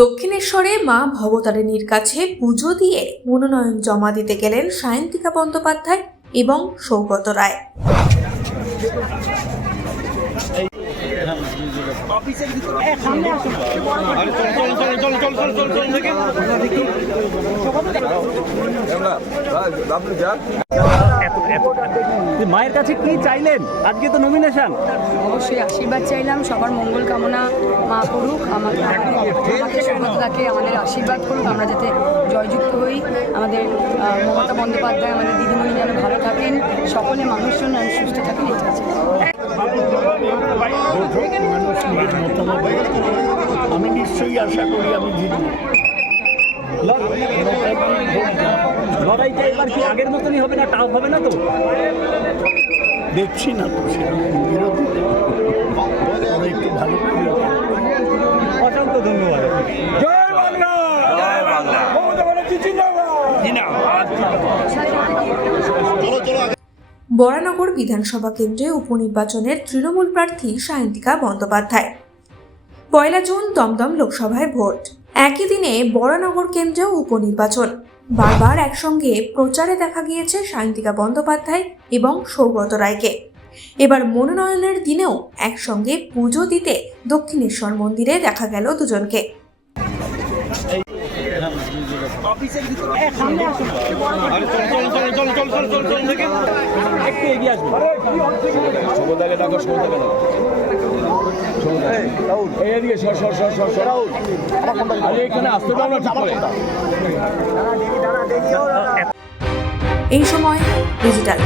দক্ষিণেশ্বরে মা ভবতারিণীর কাছে পুজো দিয়ে মনোনয়ন জমা দিতে গেলেন সায়ন্তিকা বন্দ্যোপাধ্যায় এবং সৌগত রায়। মায়ের কাছে কি চাইলেন? আজকে তো নমিনেশন। অবশ্যই আশীর্বাদ চাইলাম, সবার মঙ্গল কামনা মা করুক, আমাকে সৌগতদাকে আমাদের আশীর্বাদ করুক, আমরা যাতে জয়যুক্ত হই। আমাদের মমতা বন্দ্যোপাধ্যায়, আমাদের দিদিমণি যেন ভালো থাকেন, সকলে মানুষজন যেন সুস্থ থাকেন, এটা আছে। আমি নিশ্চয়ই আশা করি আমি জিতব। লড়াইটা এবার কি আগের মতনই হবে না, টাফ হবে না তো? দেখছি না তো সেরকম বিরোধী একটু ভালো করে। অসংখ্য ধন্যবাদ। জয় বাংলা, জয় বাংলা। বরানগর বিধানসভা কেন্দ্রে উপনির্বাচনের তৃণমূল প্রার্থী সায়ন্তিকা বন্দ্যোপাধ্যায়। 1 জুন দমদম লোকসভায় ভোট। একই দিনে বরানগর কেন্দ্রেও উপনির্বাচন। বারবার একসঙ্গে প্রচারে দেখা গিয়েছে সায়ন্তিকা বন্দ্যোপাধ্যায় এবং সৌগত রায়কে। এবার মনোনয়নের দিনেও একসঙ্গে পুজো দিতে দক্ষিণেশ্বর মন্দিরে দেখা গেল দুজনকে। এই সময় ডিজিটাল।